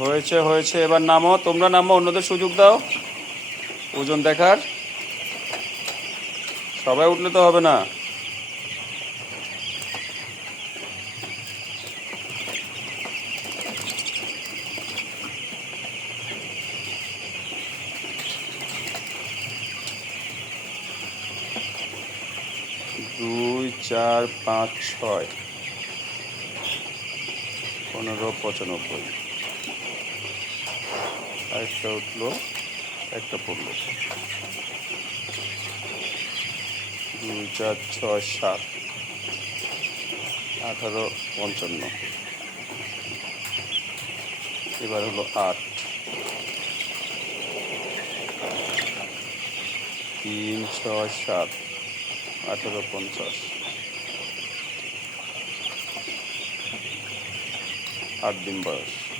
হয়েছে হয়েছে। এবার নামো, তোমরা নামো, অন্যদের সুযোগ দাও। ওজন দেখার। সবাই উঠলে তো হবে না। দুই, চার, পাঁচ, ছয়। পনেরো, পঁচানব্বই। একটা উঠল, একটা পড়ল। দুই, চার, ছয়, সাত। আঠারো, পঞ্চান্ন। এবার হলো আট। তিন, ছয়, সাত। আঠারো পঞ্চাশ। আট দিন বয়স।